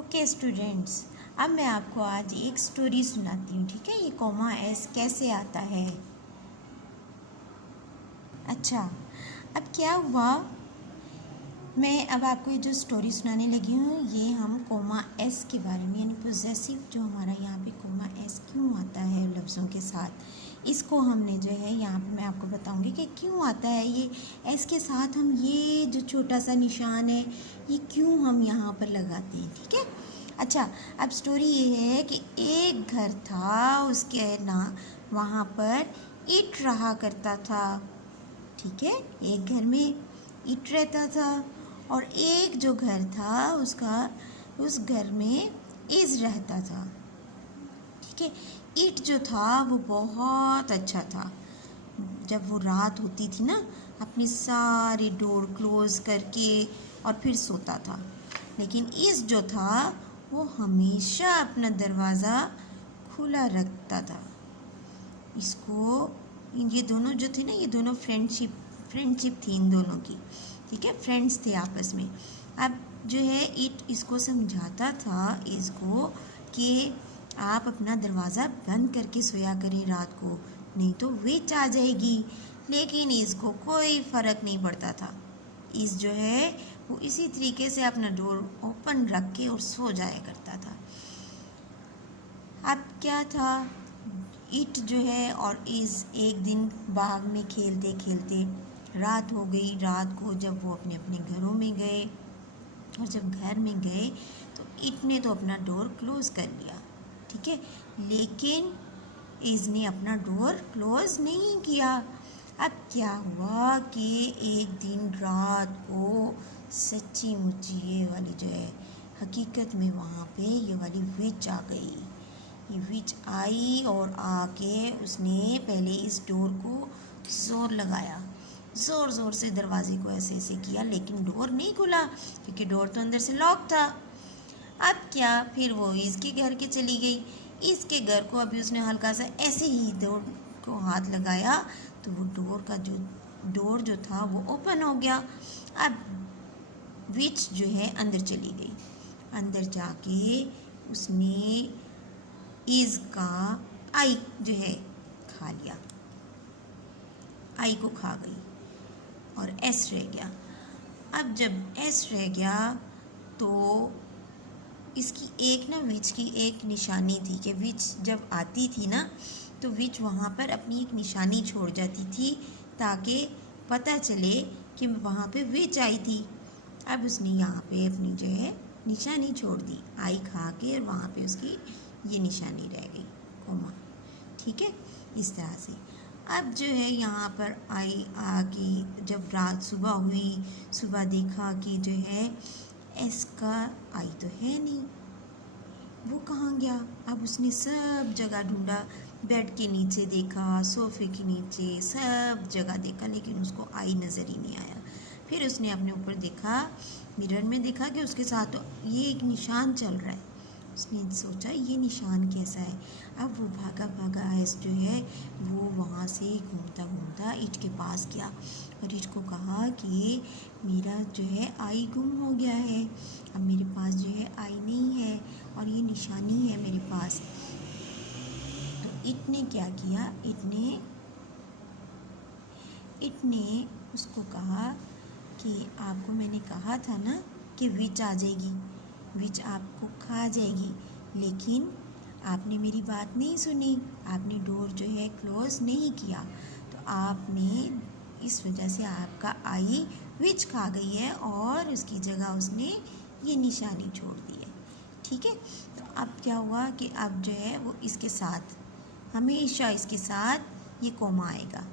Okay students, अब मैं आपको आज एक स्टोरी सुनाती हूँ। ठीक है, ये कॉमा एस कैसे आता है। अच्छा, अब क्या हुआ, मैं अब आपको ये जो स्टोरी सुनाने लगी हूँ ये हम कॉमा एस के बारे में, यानी पोजेसिव जो हमारा यहाँ पे कॉमा एस क्यों आता है लफ्ज़ों के साथ, इसको हमने जो है यहाँ पे मैं आपको बताऊँगी कि क्यों आता है ये एस के साथ। हम ये जो छोटा सा निशान है ये क्यों हम यहाँ पर लगाते हैं। ठीक है, अच्छा, अब स्टोरी ये है कि एक घर था, उसके ना वहाँ पर ईंट रहा करता था। ठीक है, एक घर में ईंट रहता था और एक जो घर था उसका उस घर में ईज रहता था। ठीक है, ईंट जो था वो बहुत अच्छा था। जब वो रात होती थी ना, अपने सारे डोर क्लोज करके और फिर सोता था। लेकिन ईज जो था वो हमेशा अपना दरवाज़ा खुला रखता था। इसको ये दोनों जो थे ना, ये दोनों फ्रेंडशिप थी इन दोनों की। ठीक है, फ्रेंड्स थे आपस में। अब जो है ईट इसको समझाता था इसको कि आप अपना दरवाज़ा बंद करके सोया करें रात को, नहीं तो विच आ जाएगी। लेकिन इसको कोई फ़र्क नहीं पड़ता था। इस जो है वो इसी तरीके से अपना डोर ओपन रख के और सो जाया करता था। अब क्या था, ईट जो है और इस एक दिन बाग में खेलते खेलते रात हो गई। रात को जब वो अपने अपने घरों में गए और जब घर में गए तो ईट ने तो अपना डोर क्लोज़ कर लिया। ठीक है, लेकिन इसने अपना डोर क्लोज़ नहीं किया। अब क्या हुआ कि एक दिन रात को सच्ची मुच्ची ये वाली जो है हकीकत में वहाँ पे ये वाली विच आ गई। ये विच आई और आके उसने पहले इस डोर को ज़ोर लगाया, ज़ोर ज़ोर से दरवाजे को ऐसे ऐसे किया, लेकिन डोर नहीं खुला क्योंकि डोर तो अंदर से लॉक था। अब क्या, फिर वो इसके घर के चली गई। इसके घर को अभी उसने हल्का सा ऐसे ही डोर को हाथ लगाया तो वो डोर जो था वो ओपन हो गया। अब विच जो है अंदर चली गई। अंदर जाके उसने इज का आई जो है खा लिया, आई को खा गई और एस रह गया। अब जब एस रह गया तो इसकी एक ना विच की एक निशानी थी कि विच जब आती थी ना तो विच वहाँ पर अपनी एक निशानी छोड़ जाती थी ताकि पता चले कि वहाँ पे विच आई थी। अब उसने यहाँ पे अपनी जो है निशानी छोड़ दी, आई खा के, और वहाँ पे उसकी ये निशानी रह गई, कोमा। ठीक है, इस तरह से। अब जो है यहाँ पर आई आके जब रात सुबह हुई, सुबह देखा कि जो है एस का आई तो है नहीं, वो कहाँ गया। अब उसने सब जगह ढूंढा, बेड के नीचे देखा, सोफे के नीचे, सब जगह देखा, लेकिन उसको आई नज़र ही नहीं आया। फिर उसने अपने ऊपर देखा, मिरर में देखा कि उसके साथ तो ये एक निशान चल रहा है। उसने सोचा ये निशान कैसा है। अब वो भागा भागा एस जो है वो वहाँ से घूमता घूमता ईट के पास गया और ईट को कहा कि मेरा जो है आई गुम हो गया है, अब मेरे पास जो है आई नहीं है और ये निशानी है मेरे पास। तो ईट ने क्या किया, ईट ने उसको कहा कि आपको मैंने कहा था ना कि विच आ जाएगी, विच आपको खा जाएगी, लेकिन आपने मेरी बात नहीं सुनी, आपने डोर जो है क्लोज़ नहीं किया, तो आपने इस वजह से आपका आई विच खा गई है और उसकी जगह उसने ये निशानी छोड़ दी है। ठीक है, तो अब क्या हुआ कि अब जो है वो इसके साथ हमेशा इसके साथ ये कोमा आएगा।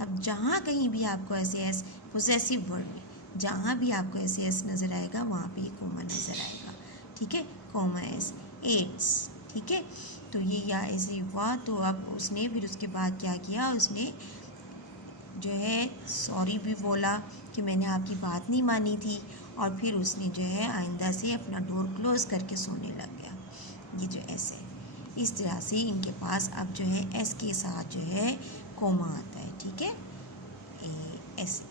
अब जहाँ कहीं भी आपको ऐसे एस पोजेसिव वर्ड में जहाँ भी आपको ऐसे एस नज़र आएगा वहाँ पे ये कोमा नज़र आएगा। ठीक है, कोमा एस एड्स। ठीक है, तो ये या ऐसे हुआ। तो अब उसने फिर उसके बाद क्या किया, उसने जो है सॉरी भी बोला कि मैंने आपकी बात नहीं मानी थी, और फिर उसने जो है आइंदा से अपना डोर क्लोज़ करके सोने लग गया। ये जो ऐसे इस तरह से इनके पास अब जो है एस के साथ जो है कोमा आता है। ठीक है, ऐसे।